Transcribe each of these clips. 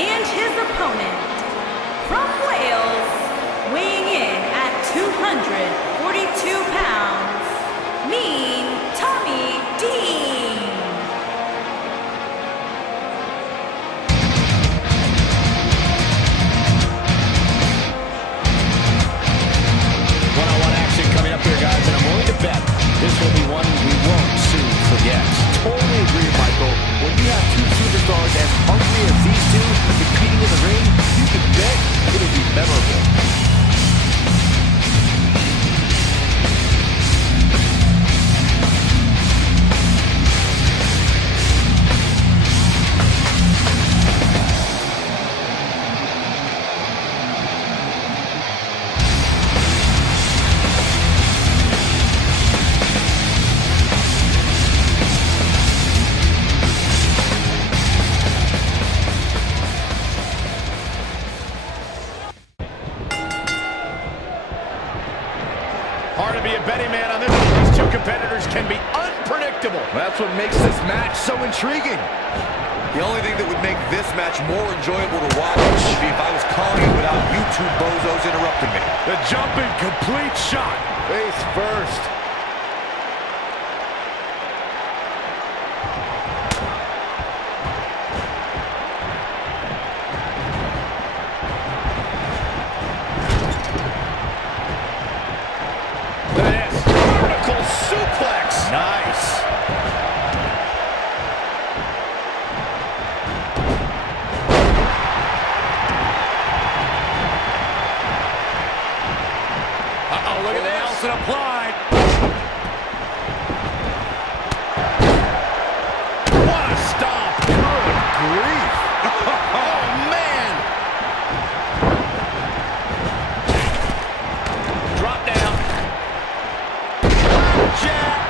And his opponent, from Wales, weighing in at 242 pounds, Mean Tommy Dean. One-on-one action coming up here, guys, and I'm willing to bet this will be one we won't soon forget. Totally agree, Michael. When you have two superstars as hungry as these two competing in the ring, you can bet it'll be memorable. Hard to be a betting man on this. These two competitors can be unpredictable. That's what makes this match so intriguing. The only thing that would make this match more enjoyable to watch would be if I was calling it without you two bozos interrupting me. The jumping complete shot. Face first. Vertical suplex. Nice. Uh-oh, look at this. Nelson applied. What a stomp. Good grief. Oh, man. Drop down. Jack.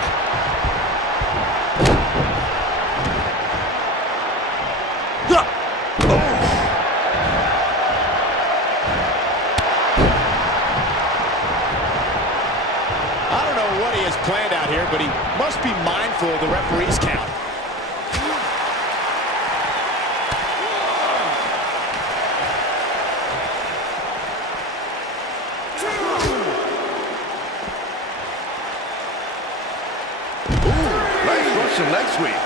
I don't know what he has planned out here, but he must be mindful of the referee's count. Nice Russian leg sweep.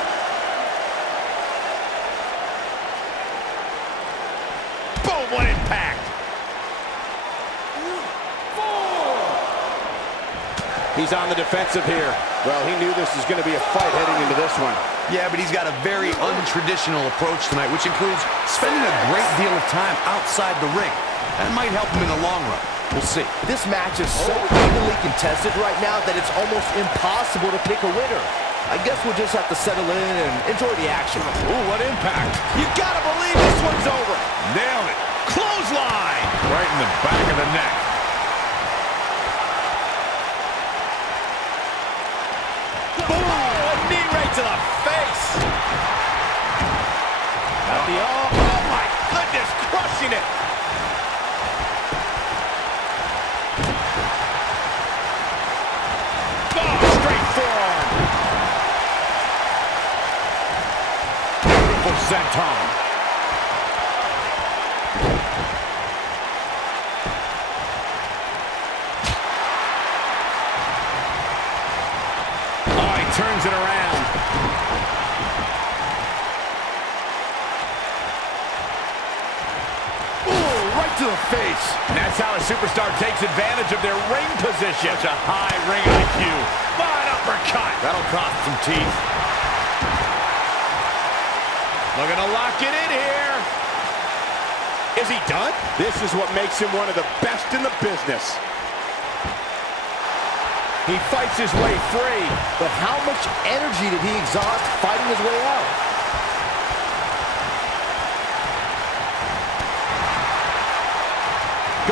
Boom, what impact. He's on the defensive here. Well, he knew this was going to be a fight heading into this one. Yeah, but he's got a very untraditional approach tonight, which includes spending a great deal of time outside the ring. That might help him in the long run. We'll see. This match is so evenly contested right now that it's almost impossible to pick a winner. I guess we'll just have to settle in and enjoy the action. Ooh, what impact. You gotta believe this one's over. Nailed it. Clothesline. Right in the back of the neck. Boom! A knee right to the face. Beautiful senton. Oh, he turns it around. Ooh, right to the face. And that's how a superstar takes advantage of their ring position. Such a high ring IQ. Fine uppercut. That'll cost some teeth. Looking to lock it in here. Is he done? This is what makes him one of the best in the business. He fights his way free. But how much energy did he exhaust fighting his way out?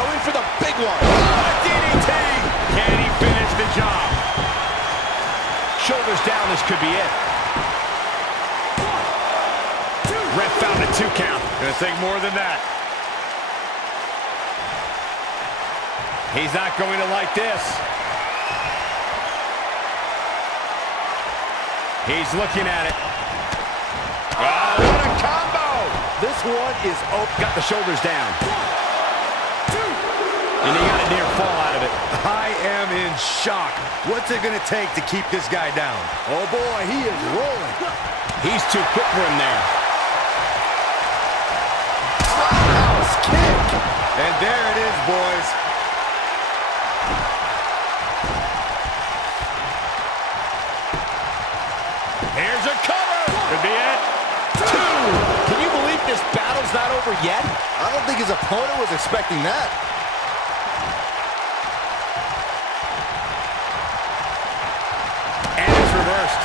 Going for the big one. Oh, DDT! Can he finish the job? Shoulders down, this could be it. Ref found a 2 count. Gonna take more than that. He's not going to like this. He's looking at it. Oh, what a combo! This one is Got the shoulders down. And he got a near fall out of it. I am in shock. What's it going to take to keep this guy down? Oh boy, he is rolling. He's too quick for him there. Roundhouse kick. And there it is, boys. Here's a cover. Could be it. 2. Can you believe this battle's not over yet? I don't think his opponent was expecting that. And it's reversed.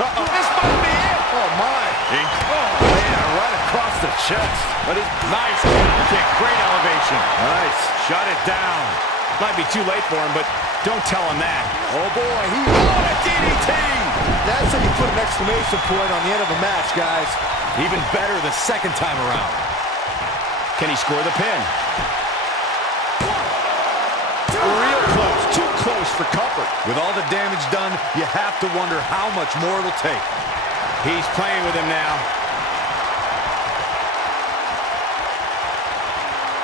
Uh-oh, this might be it. Oh my. Oh, man, right across the chest. But it's nice kick, great elevation. Nice. Shut it down. Might be too late for him, but don't tell him that. Oh boy, he... Oh, a DDT! That's how you put an exclamation point on the end of a match, guys. Even better the second time around. Can he score the pin? Real close, too close for comfort. With all the damage done, you have to wonder how much more it'll take. He's playing with him now.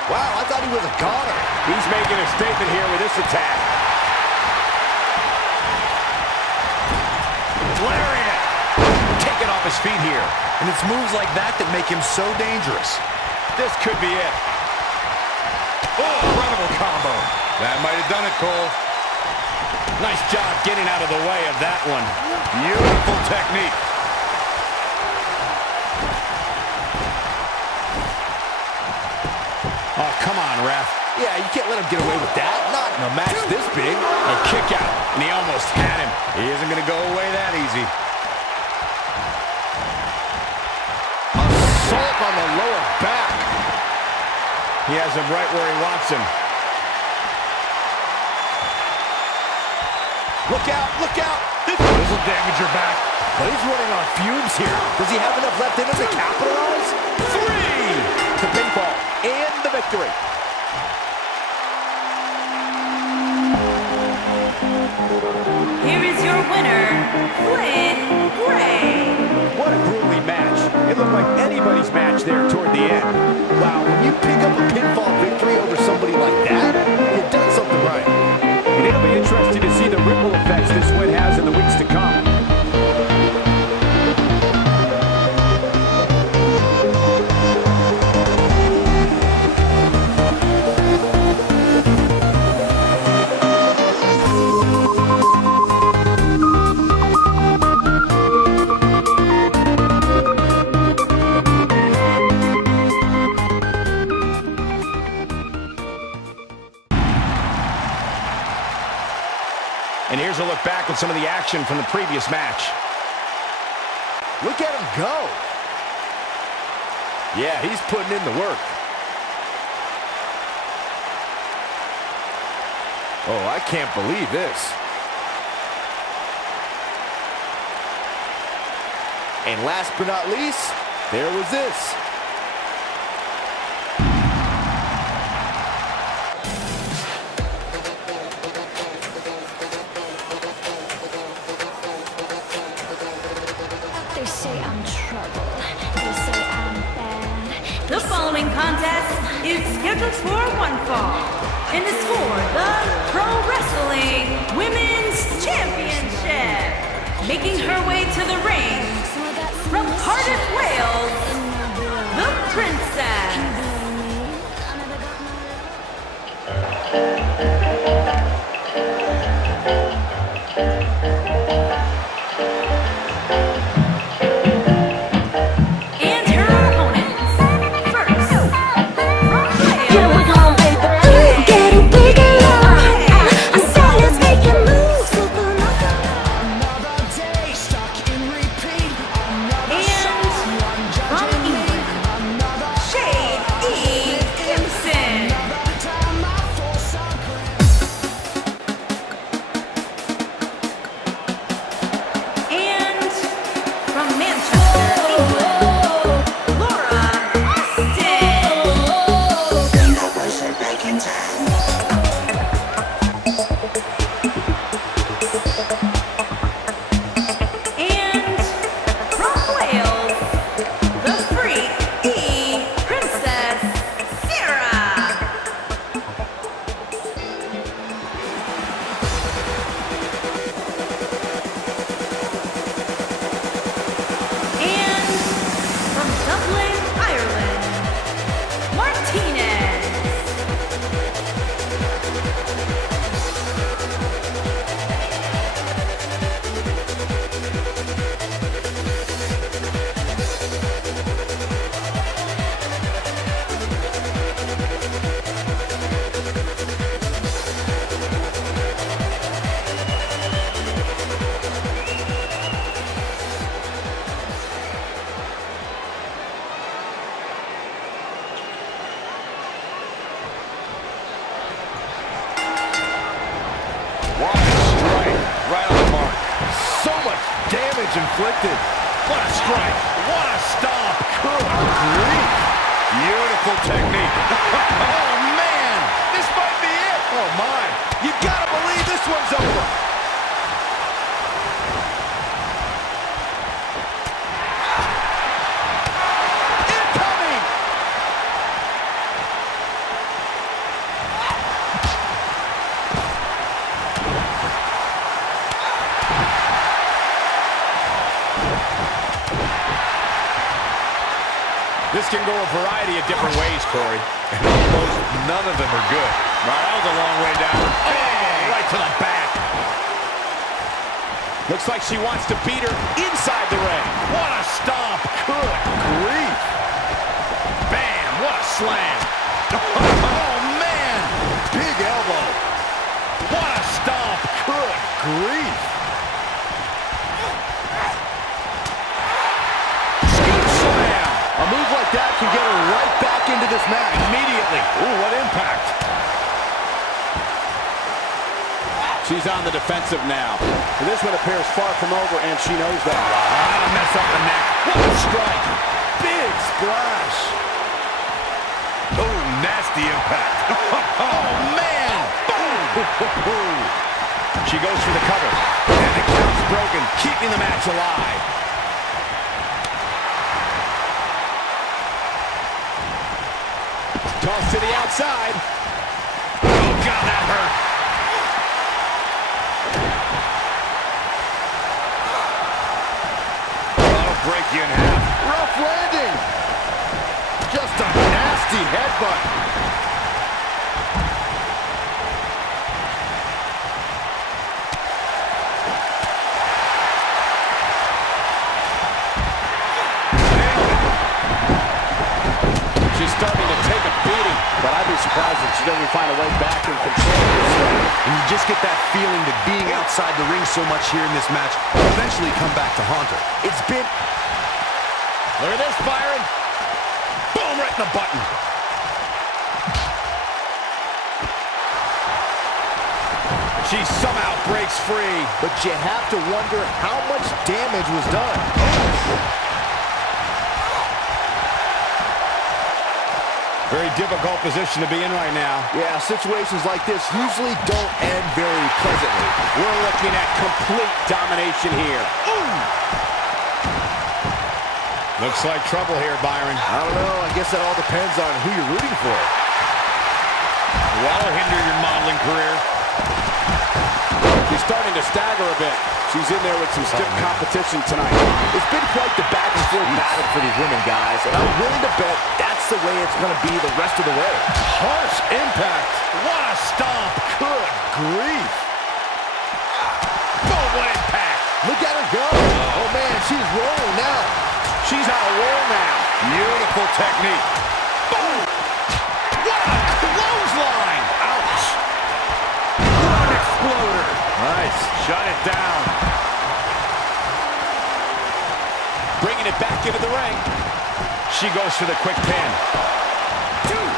Wow, I thought he was a goner. He's making a statement here with this attack. Lariat! Taking off his feet here. And it's moves like that that make him so dangerous. This could be it. Oh, incredible combo. That might have done it, Cole. Nice job getting out of the way of that one. Beautiful technique. Oh, come on, ref. Yeah, you can't let him get away with that. Not in a match this big. A kick out, and he almost had him. He isn't going to go away that easy. Assault on the lower back. He has him right where he wants him. Look out, look out. This will damage your back. But he's running on fumes here. Does he have enough left in him to capitalize? 3! The pinfall and the victory. Here is your winner, Flynn Gray. What a grueling match. It looked like anybody's match there toward the end. Wow, when you pick up a pinfall victory over somebody like that, you've done something right. And it'll be interesting to see the ripple effects this win has in the weeks to come. And here's a look back at some of the action from the previous match. Look at him go. Yeah, he's putting in the work. Oh, I can't believe this. And last but not least, there was this. is scheduled for one fall and is for the Pro Wrestling Women's Championship. Making her way to the ring from Cardiff, Wales, the Princess. And her opponents. First, from Wales. Here we go, baby. Getting bigger, I said let's make a move. And from England, Shade E. Gibson. And from Manchester, England, Laura Austin. And from Wales, the Freak E. Princess Sarah. And from Dublin, Ireland, Martinez. What a strike. Right on the mark. So much damage inflicted. What a strike. What a stomp. Good grief. Beautiful technique. Oh, man. This might be it. Oh, my. You gotta believe this one's over. Incoming. This can go a variety of different ways, Corey. And almost none of them are good. Right, that was a long way down. Oh, right to the back. Looks like she wants to beat her inside the ring. What a stomp. Good grief. Bam, what a slam. Oh, man. Big elbow. What a stomp. Good grief. Scoop slam. A move like that can get her right back into this match. Immediately. Ooh, what impact. She's on the defensive now. This one appears far from over, and she knows that. That'll mess up the neck. What a strike. Big splash. Oh, nasty impact. Oh, man. Boom. She goes for the cover. And the count's broken, keeping the match alive. Toss to the outside. Oh, God, that hurt. That'll break you in half. Rough landing. Just a nasty headbutt. She's starting to take a beating, but I'd be surprised if she doesn't find a way back and control herself. And you just get that feeling that being outside the ring so much here in this match will eventually come back to haunt her. It's been... Look at this, Byron. Boom, right in the button. She somehow breaks free. But you have to wonder how much damage was done. Very difficult position to be in right now. Yeah, situations like this usually don't end very pleasantly. We're looking at complete domination here. Ooh. Looks like trouble here, Byron. I don't know. I guess that all depends on who you're rooting for. That'll hinder your modeling career. She's starting to stagger a bit. She's in there with some stiff competition tonight. It's been quite the back and forth battle for these women, guys, and I'm willing to bet that's the way it's going to be the rest of the way. Harsh impact. What a stomp. Good grief. Oh, what impact. Look at her go. Oh, man, she's rolling now. She's on a roll now. Beautiful technique. Boom. What a clothesline. Ouch. What an exploder. Nice. Shut it down. Bringing it back into the ring. She goes for the quick pin.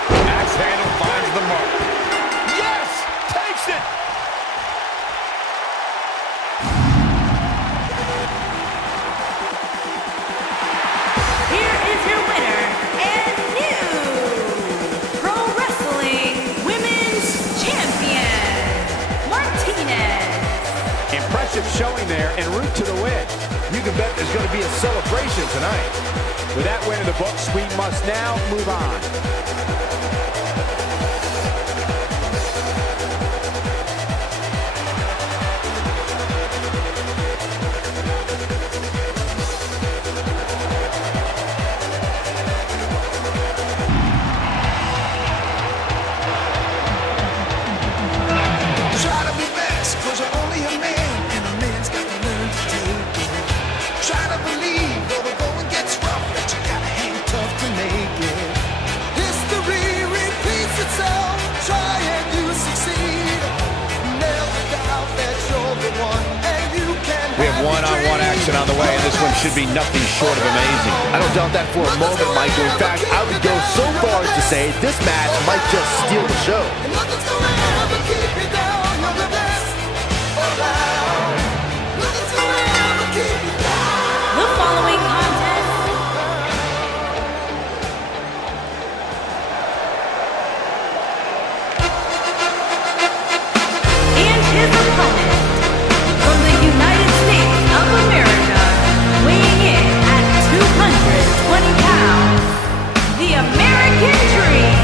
Axe handle finds the mark. Yes! Takes it! Here is your winner and new Pro Wrestling Women's Champion, Martinez. Impressive showing there en route to the win. You can bet there's going to be a celebration tonight. With that win in the books, we must now move on. Try to be best, cause you're only a man, and a man's got to learn to take it. Try to believe, though the going gets rough, that you gotta hang tough to make it. History repeats itself, try and you succeed. Never doubt that you're the one, and you can. We have one-on-one action on the way, and this one should be nothing short of amazing. I don't doubt that for a moment, Michael. In fact, I would go so far as to say this match might just steal the show. And nothing's gonna ever keep you down, you're the best around. Nothing's gonna ever keep you down. The following contest and his opponent from the United States of America, weighing in at 220 pounds, the American Dream.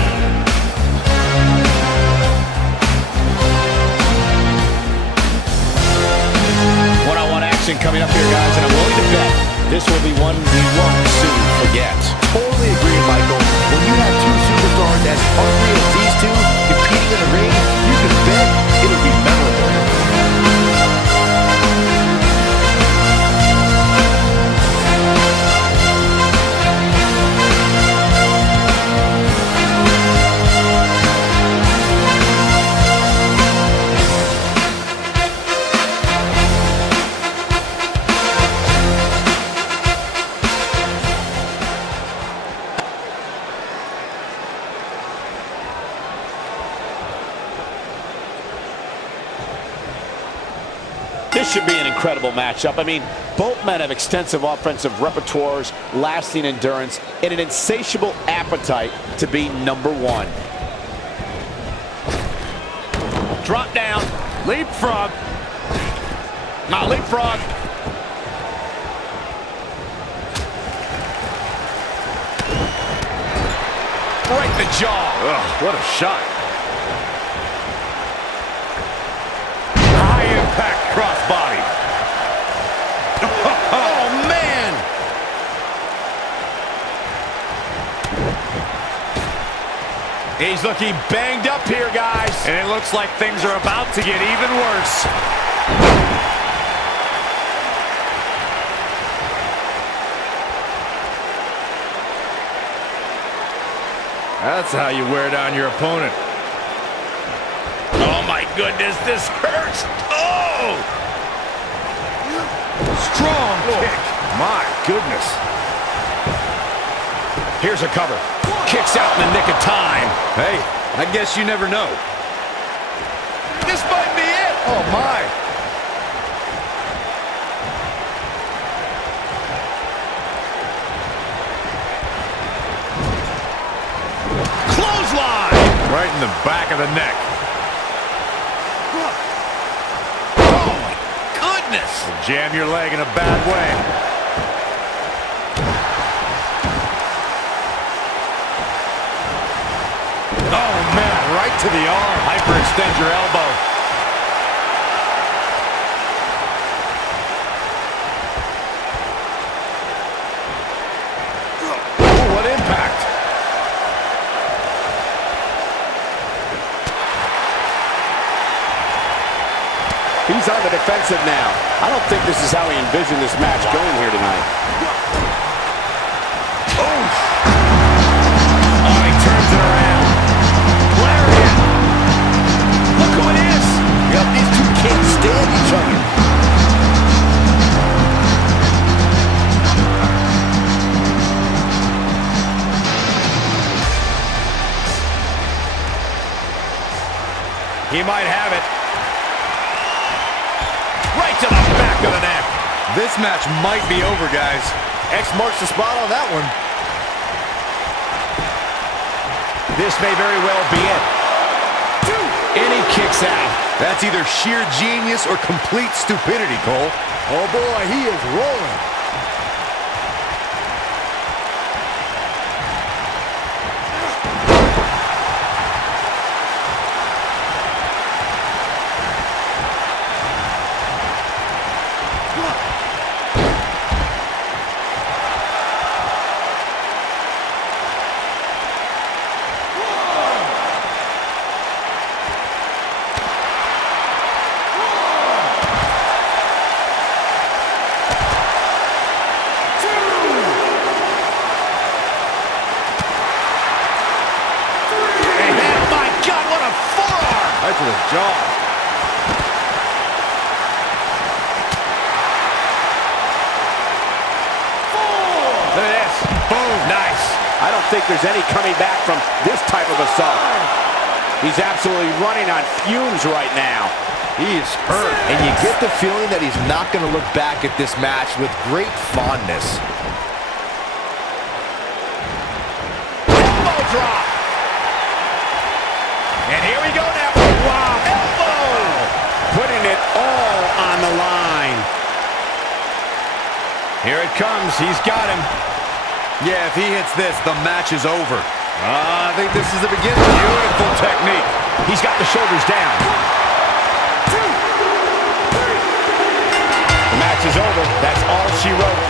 One-on-one action coming up here, guys, and I'm willing to bet this will be one we won't soon forget. Totally agree, Michael. When you have two superstars as hungry as these two competing in the ring, you can bet it'll be memorable. This should be an incredible matchup. I mean, both men have extensive offensive repertoires, lasting endurance, and an insatiable appetite to be number one. Drop down. Leapfrog. Not leapfrog. Right in the jaw. Ugh, what a shot. High impact crossbody. Oh, man. He's looking banged up here, guys. And it looks like things are about to get even worse. That's how you wear down your opponent. Oh, my goodness, this hurts. Oh! Strong kick. My goodness. Here's a cover. Kicks out in the nick of time. Hey, I guess you never know. This might be it. Oh, my. Clothesline. Right in the back of the neck. Oh, my goodness. Jam your leg in a bad way. to the arm. Hyperextend your elbow. Ooh, what impact. He's on the defensive now. I don't think this is how he envisioned this match going here tonight. Oh, he turns it around. Lariat. Look who it is. Yep, these two can't stand each other. He might have it. Right to the back of the neck. This match might be over, guys. X marks the spot on that one. This may very well be it. And he kicks out. That's either sheer genius or complete stupidity, Cole. Oh boy, he is rolling. Right to the jaw. Look at this. Boom. Nice. I don't think there's any coming back from this type of assault. He's absolutely running on fumes right now. He is hurt. And you get the feeling that he's not going to look back at this match with great fondness. Elbow drop. And here we go now. Wow. Elbow. Putting it all on the line. Here it comes. He's got him. Yeah, if he hits this, the match is over. I think this is the beginning. Beautiful technique. He's got the shoulders down. 1, 2, 3. The match is over. That's all she wrote.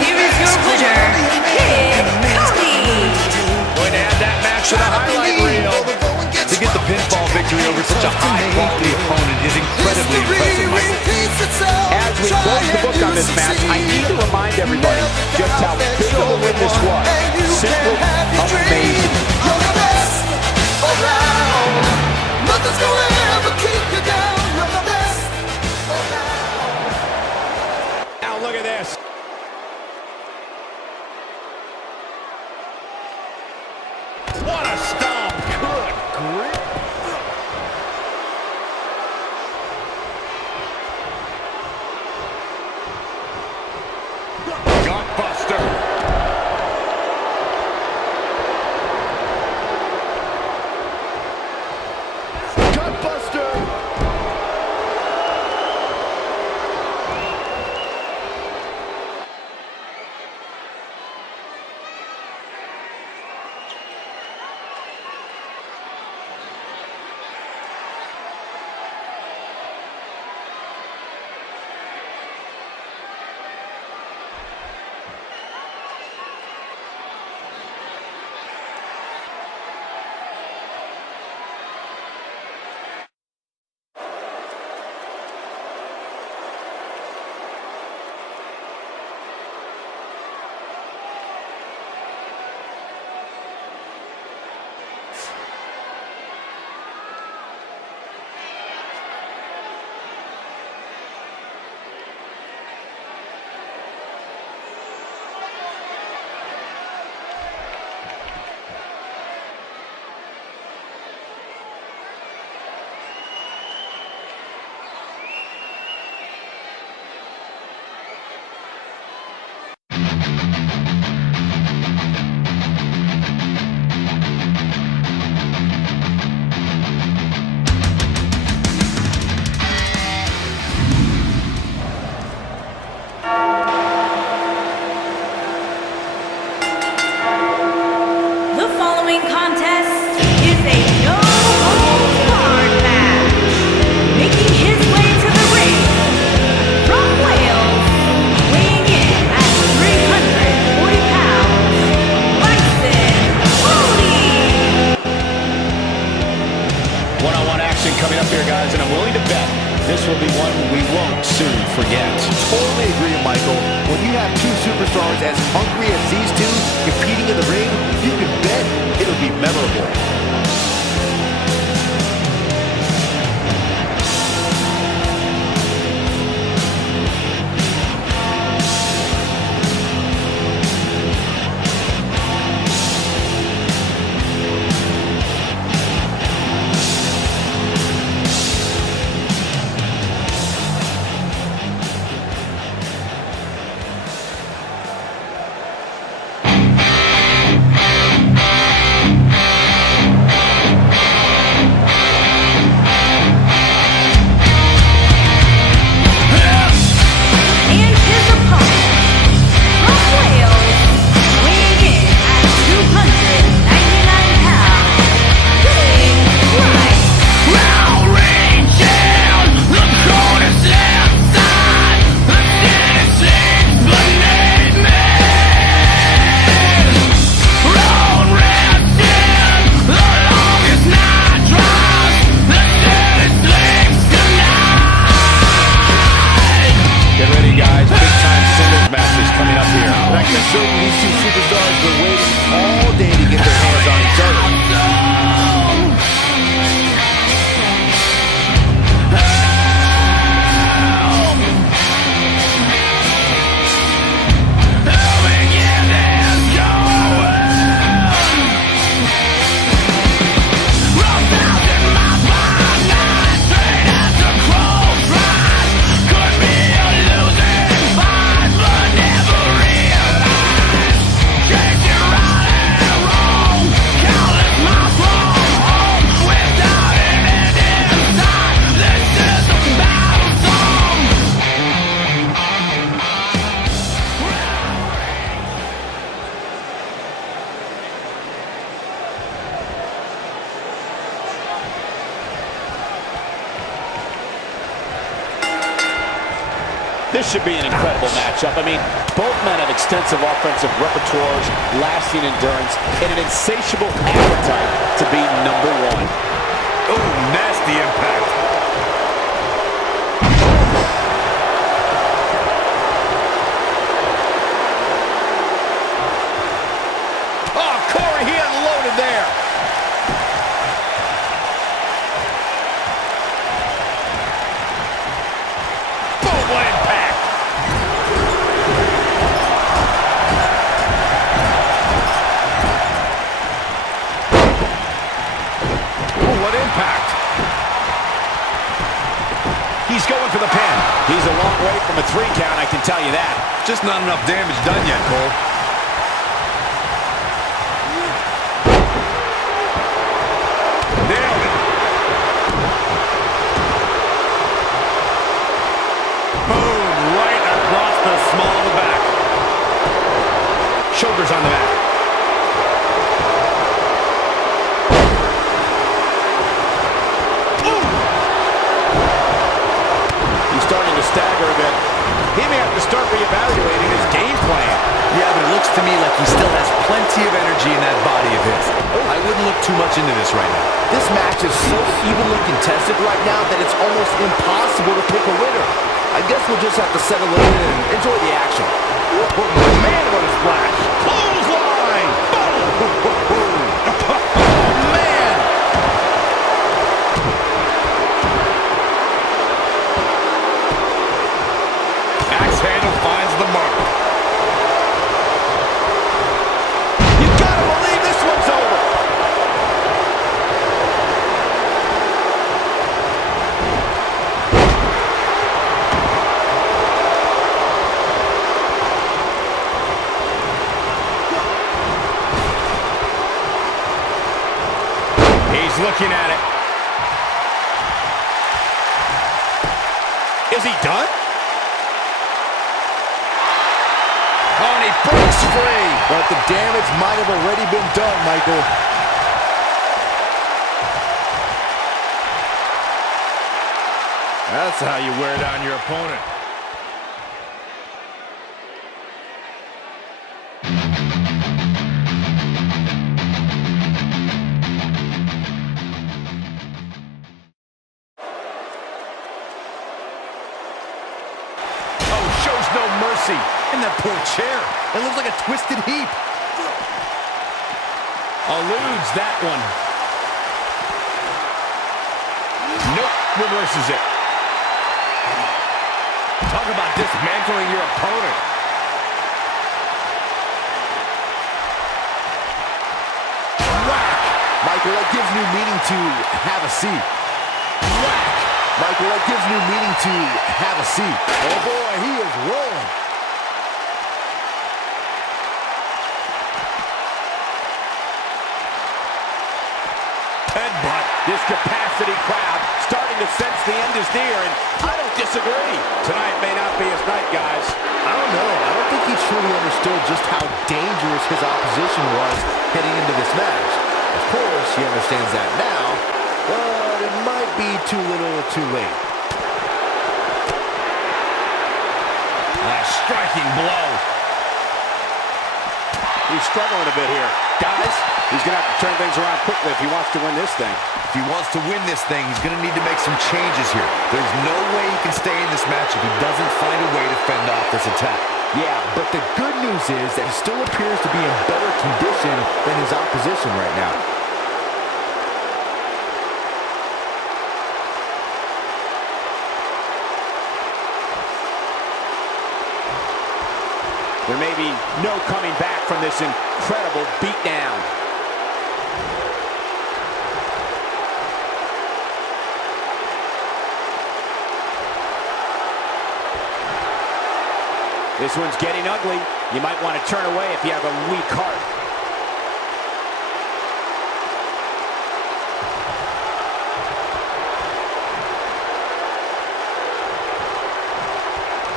Here is your winner, Kid Cody. Going to add that match to the highlight reel. To get the pinfall victory over such a high-quality opponent is incredibly impressive, Michael. As we close the book on this match, I need to remind everybody just how big of a win this was. Simply amazing. You're the best around. Nothing's gonna ever keep you down. You're the best around. Now look at this. What a stomp. Good grief. Gutbuster. action coming up here, guys, and I'm willing to bet this will be one we won't soon forget. Totally agree, Michael. When you have two superstars as hungry as these two competing in the ring, you can bet it'll be memorable. And his opponent, from Wales, weighing in at 299 pounds, Big Bright. Get ready, guys. Big-time singles matches coming up here. And I can assure you these two superstars have been waiting all day to get their hands on each other. This should be an incredible matchup. I mean, both men have extensive offensive repertoires, lasting endurance, and an insatiable appetite to be number one. Oh, nasty impact. Oh, Corey, he unloaded there. Boom, what impact. Oh, what impact. He's going for the pin. He's a long way from a 3 count, I can tell you that. Just not enough damage done yet, Cole. Nailed it. Boom, right across the small of the back. Shoulders on the mat. He's starting to stagger a bit. He may have to start reevaluating his game plan. Yeah, but it looks to me like he still has plenty of energy in that body of his. I wouldn't look too much into this right now. This match is so evenly contested right now that it's almost impossible to pick a winner. I guess we'll just have to settle in and enjoy the action. Man, what a splash. Clothesline. Boom. Oh, man. Axe handle finds the mark. You gotta believe this one's over. He's looking at it. Is he done? Oh, and he breaks free. But the damage might have already been done, Michael. That's how you wear down your opponent. mercy. And that poor chair. It looks like a twisted heap. Eludes that one. Nope, reverses it. Talk about dismantling your opponent. Whack! Michael, that gives new meaning to have a seat. Whack! Michael, that gives new meaning to have a seat. Oh boy, he is rolling. Headbutt. This capacity crowd starting to sense the end is near, and I don't disagree. Tonight may not be his night, guys. I don't know. I don't think he truly understood just how dangerous his opposition was heading into this match. Of course, he understands that now, but it might be too little too late. A striking blow. He's struggling a bit here. Guys, he's going to have to turn things around quickly if he wants to win this thing. If he wants to win this thing, he's going to need to make some changes here. There's no way he can stay in this match if he doesn't find a way to fend off this attack. Yeah, but the good news is that he still appears to be in better condition than his opposition right now. There may be no coming back from this incredible beatdown. This one's getting ugly. You might want to turn away if you have a weak heart.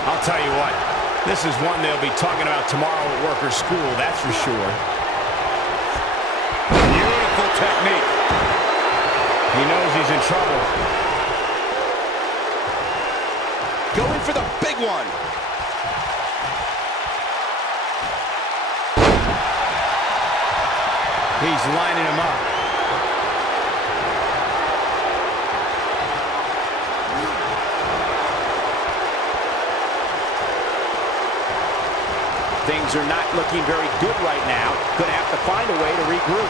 I'll tell you what, this is one they'll be talking about tomorrow at work or school, that's for sure. Beautiful technique. He knows he's in trouble. Going for the big one. He's lining him up. Things are not looking very good right now. Gonna have to find a way to regroup.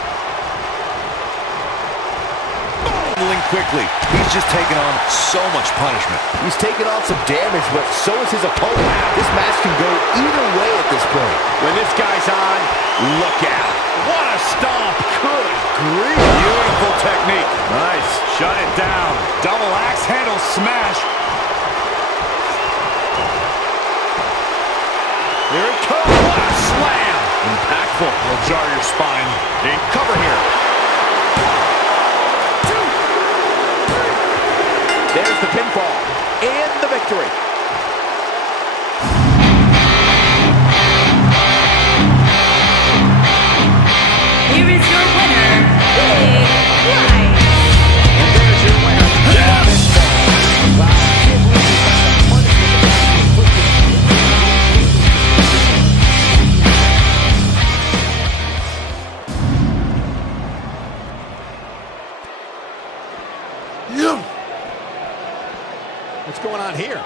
Handling quickly. He's just taking on so much punishment. He's taking on some damage, but so is his opponent. This match can go either way at this point. When this guy's on, look out. What a stomp. Good grief. Beautiful technique. Nice. Shut it down. Double axe handle smash. Here it comes. What a slam. Impactful. Will jar your spine. In cover here. There's the pinfall and the victory. Here is your winner, Big Light. And there's your winner. Wow, I can't believe he got the punishment that What's going on here?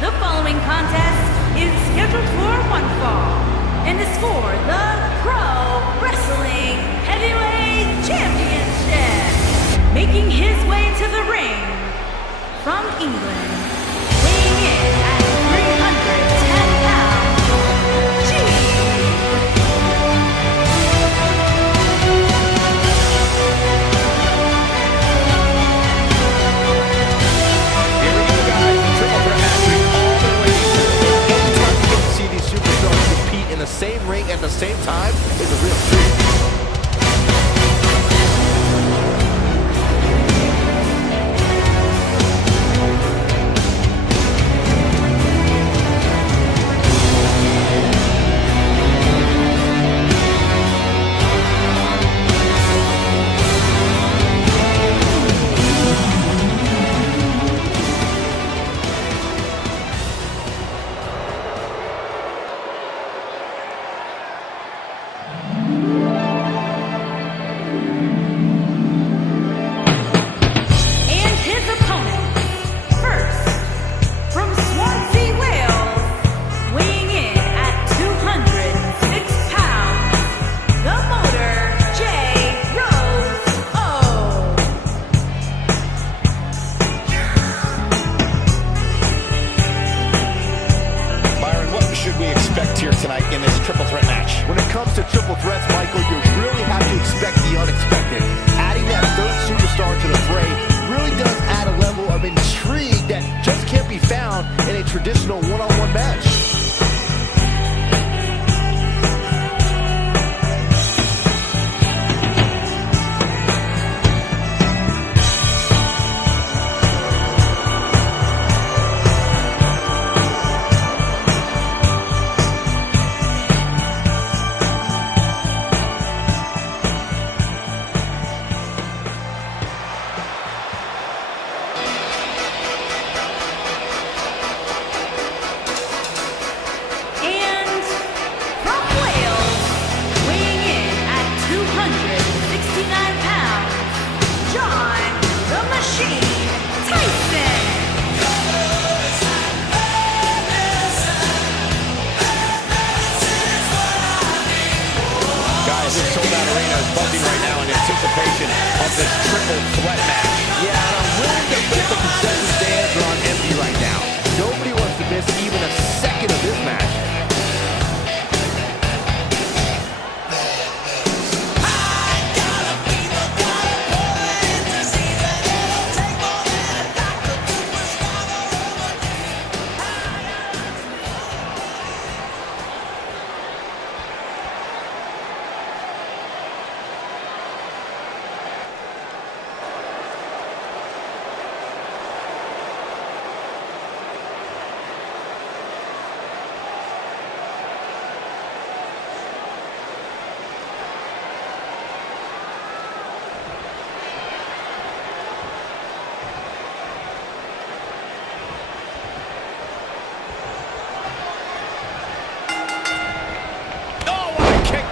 The following contest is scheduled for one fall and is for the Pro Wrestling Heavyweight Championship. Making his way to the ring from England, weighing in at 310 pounds, G. Here we go, guys. The triple threat match we've all been waiting for. Anytime you get to see these superstars compete in the same ring at the same time is a real treat. tonight in this triple threat match. When it comes to triple threats, Michael, you really have to expect the unexpected. Adding that third superstar to the fray really does add a level of intrigue that just can't be found in a traditional one-on-one match. And from Wales, weighing in at 269 pounds, John the Machine Tyson. Guys, this sold-out arena is buzzing right now in anticipation of this triple threat match. Yeah, and I'm willing to bet the concession stands are on empty right now. Nobody wants to miss even a second of this match.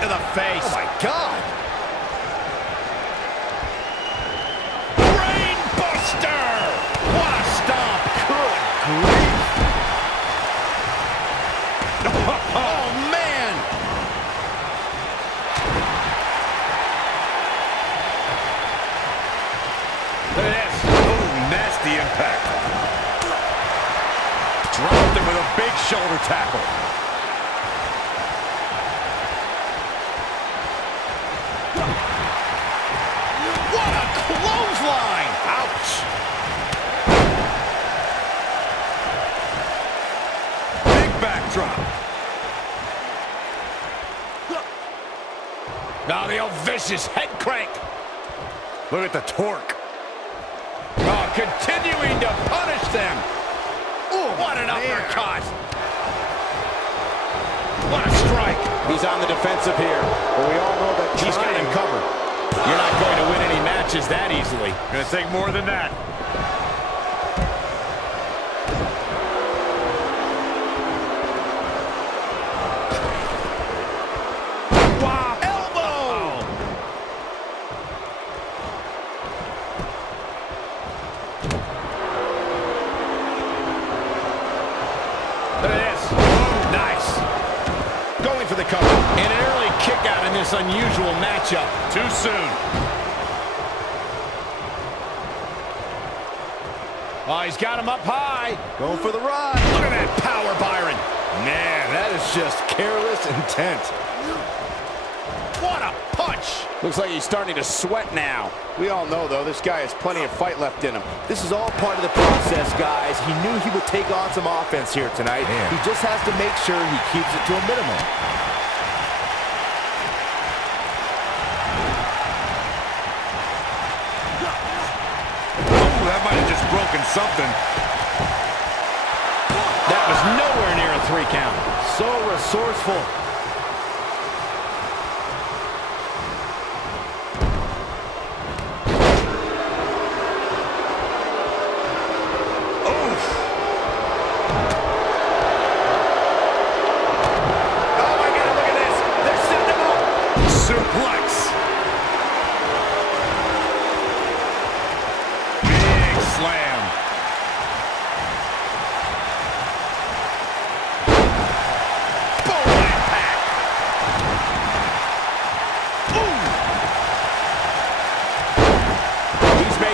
To the face. Oh my God! Brain buster! What a stomp! Good grief! Oh man! Look at this. Oh, nasty impact. Dropped him with a big shoulder tackle. What a clothesline! Ouch! Big backdrop. Now the old vicious head crank. Look at the torque. Oh, continuing to punish them. Ooh, what an uppercut. What a strike. He's on the defensive here, but we all know that he's got him covered. You're not going to win any matches that easily. Gonna take more than that. Wow, elbow! Look at this. Oh, nice. Going for the cover. And an early kick out in this unusual matchup. Too soon. Oh, he's got him up high. Going for the ride. Look at that power, Byron. Man, that is just careless intent. What a punch. Looks like he's starting to sweat now. We all know, though, this guy has plenty of fight left in him. This is all part of the process, guys. He knew he would take on some offense here tonight. Man. He just has to make sure he keeps it to a minimum. Oh, that might have just broken something. That was nowhere near a 3 count. So resourceful.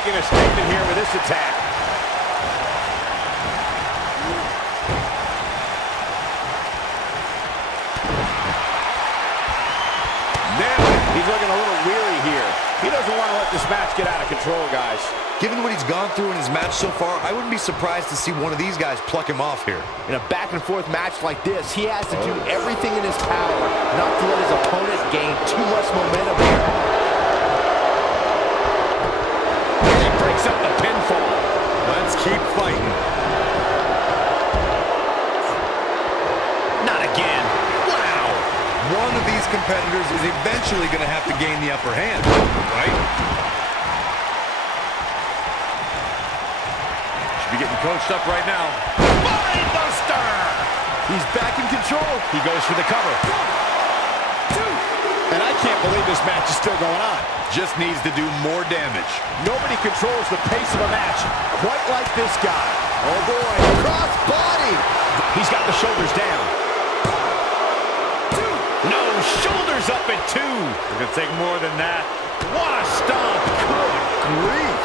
making a statement here with this attack. Given what he's gone through in his match so far, I wouldn't be surprised to see one of these guys pluck him off here. In a back-and-forth match like this, he has to do everything in his power not to let his opponent gain too much momentum here. And he breaks up the pinfall. Let's keep fighting. Not again. Wow. One of these competitors is eventually going to have to gain the upper hand, right? Should be getting coached up right now. Spinebuster! He's back in control. He goes for the cover. And I can't believe this match is still going on. Just needs to do more damage. Nobody controls the pace of a match quite like this guy. Oh boy, cross body. He's got the shoulders down. No, shoulders up at 2. It's going to take more than that. What a stomp. Good grief.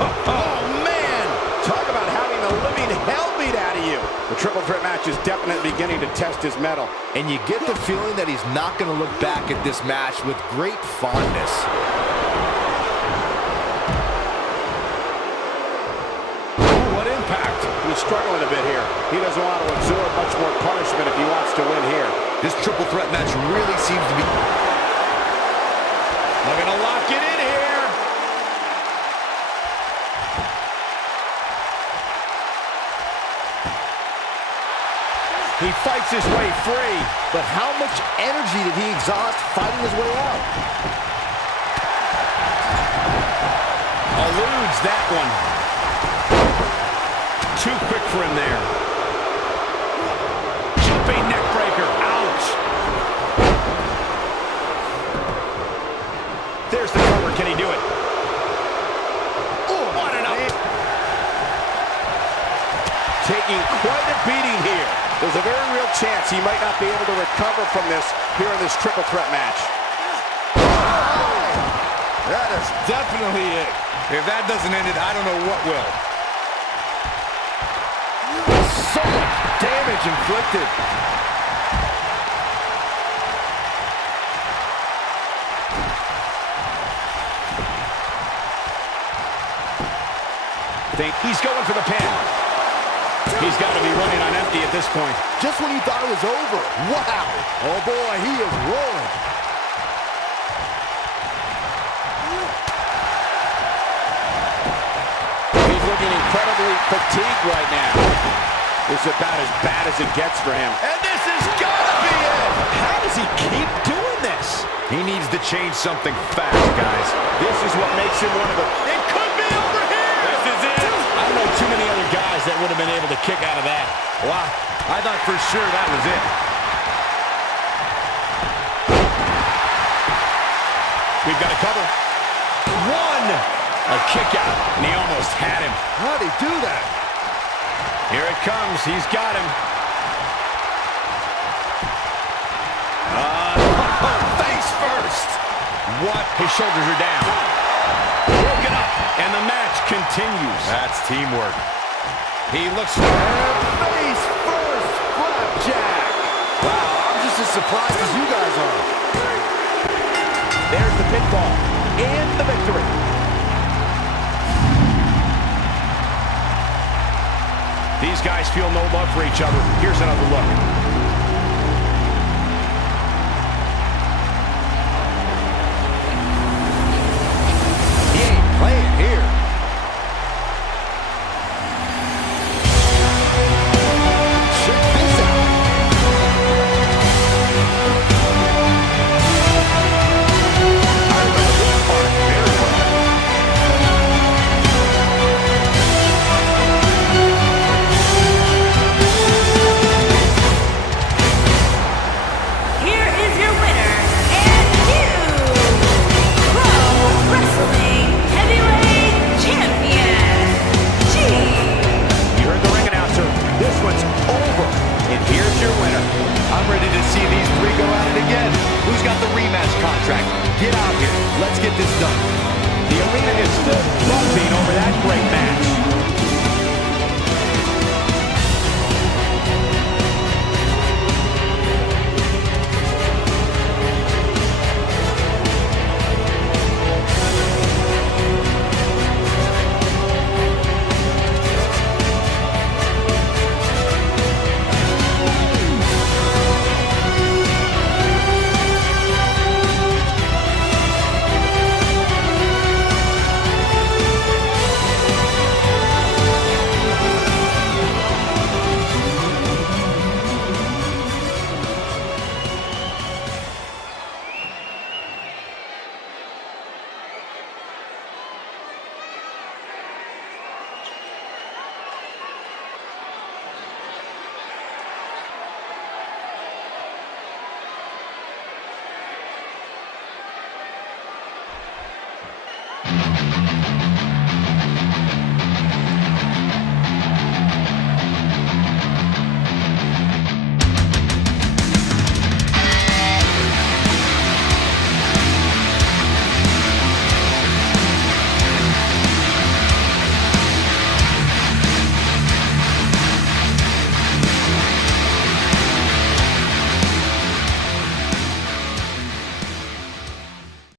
Oh, man! Talk about having the living hell beat out of you. The triple threat match is definitely beginning to test his mettle. And you get the feeling that he's not going to look back at this match with great fondness. Ooh, what impact. He's struggling a bit here. He doesn't want to absorb much more punishment if he wants to win here. This triple threat match really seems to be... Looking to lock it in here. He fights his way free. But how much energy did he exhaust fighting his way out? Eludes that one. Too quick for him there. Jumping neck breaker. Ouch. There's the cover. Can he do it? Oh, what an up. Taking quite a beating here. There's a very real chance he might not be able to recover from this here in this triple threat match. That is definitely it. If that doesn't end it, I don't know what will. So much damage inflicted. He's going for the pin. He's got to be running on empty at this point. Just when you thought it was over. Wow. Oh boy, he is rolling. He's looking incredibly fatigued right now. This is about as bad as it gets for him. And this is gotta be it. How does he keep doing this? He needs to change something fast, guys. This is what makes him one of the... It could be over here. This is it. I don't know too many other guys that would have been able to kick out of that. Wow, I thought for sure that was it. We've got a cover. One. A kick out. And he almost had him. How'd he do that? Here it comes. He's got him. Face first. What? His shoulders are down. Broken up. And the match continues. That's teamwork. He looks for Face first, flapjack. Wow, I'm just as surprised as you guys are. There's the pinfall and the victory. These guys feel no love for each other. Here's another look. He ain't playing here. Check this out. I remember this part very well. Here is your winner and new Pro Wrestling Heavyweight Champion, G. You heard the ring announcer. This one's over. And here's your winner. I'm ready to see these three go at it again. Who's got the rematch contract? Get out here. Let's get this done. The arena is still buzzing over that great match.